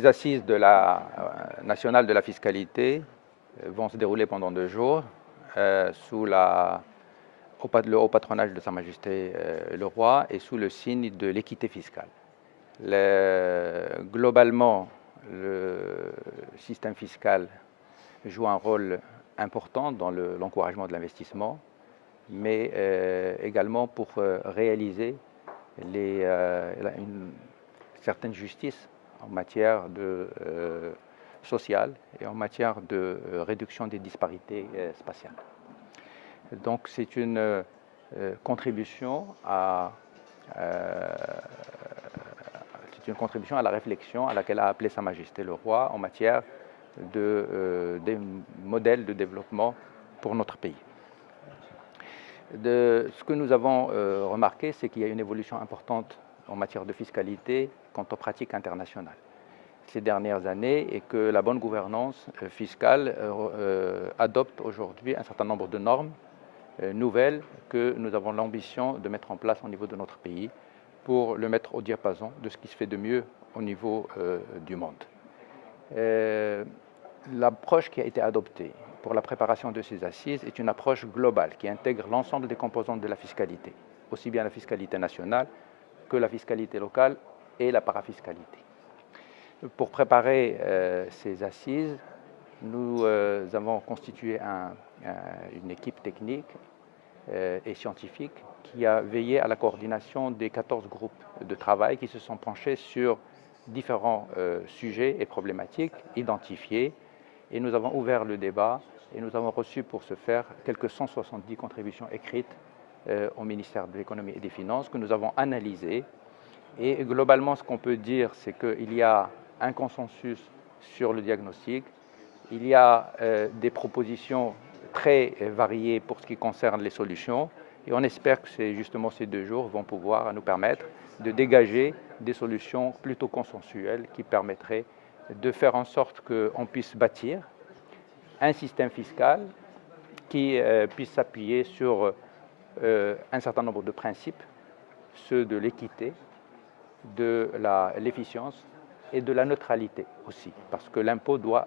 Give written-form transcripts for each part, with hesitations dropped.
Les assises nationales de la fiscalité vont se dérouler pendant 2 jours sous le haut patronage de Sa Majesté le Roi et sous le signe de l'équité fiscale. Globalement, le système fiscal joue un rôle important dans l'encouragement de l'investissement, mais également pour réaliser une certaine justice en matière sociale et en matière de réduction des disparités spatiales. Donc c'est une contribution à la réflexion à laquelle a appelé Sa Majesté le Roi en matière des modèles de développement pour notre pays. Ce que nous avons remarqué, c'est qu'il y a une évolution importante en matière de fiscalité quant aux pratiques internationales ces dernières années et que la bonne gouvernance fiscale adopte aujourd'hui un certain nombre de normes nouvelles que nous avons l'ambition de mettre en place au niveau de notre pays pour le mettre au diapason de ce qui se fait de mieux au niveau du monde. L'approche qui a été adoptée pour la préparation de ces assises est une approche globale qui intègre l'ensemble des composantes de la fiscalité, aussi bien la fiscalité nationale que la fiscalité locale et la parafiscalité. Pour préparer ces assises, nous avons constitué une équipe technique et scientifique qui a veillé à la coordination des 14 groupes de travail qui se sont penchés sur différents sujets et problématiques identifiés. Et nous avons ouvert le débat et nous avons reçu pour ce faire quelques 170 contributions écrites au ministère de l'Économie et des Finances que nous avons analysées. Et globalement, ce qu'on peut dire, c'est qu'il y a un consensus sur le diagnostic. Il y a des propositions très variées pour ce qui concerne les solutions. Et on espère que justement ces 2 jours vont pouvoir nous permettre de dégager des solutions plutôt consensuelles qui permettraient de faire en sorte qu'on puisse bâtir un système fiscal qui puisse s'appuyer sur un certain nombre de principes, ceux de l'équité, de l'efficience et de la neutralité aussi, parce que l'impôt doit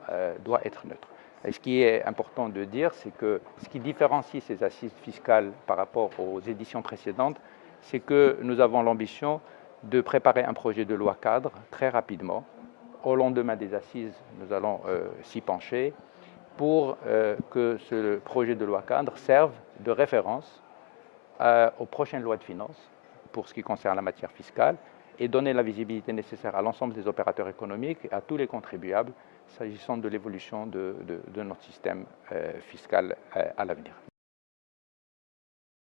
être neutre. Et ce qui est important de dire, c'est que ce qui différencie ces assises fiscales par rapport aux éditions précédentes, c'est que nous avons l'ambition de préparer un projet de loi cadre très rapidement. Au lendemain des assises, nous allons s'y pencher pour que ce projet de loi cadre serve de référence aux prochaines lois de finances pour ce qui concerne la matière fiscale et donner la visibilité nécessaire à l'ensemble des opérateurs économiques et à tous les contribuables s'agissant de l'évolution de notre système fiscal à l'avenir.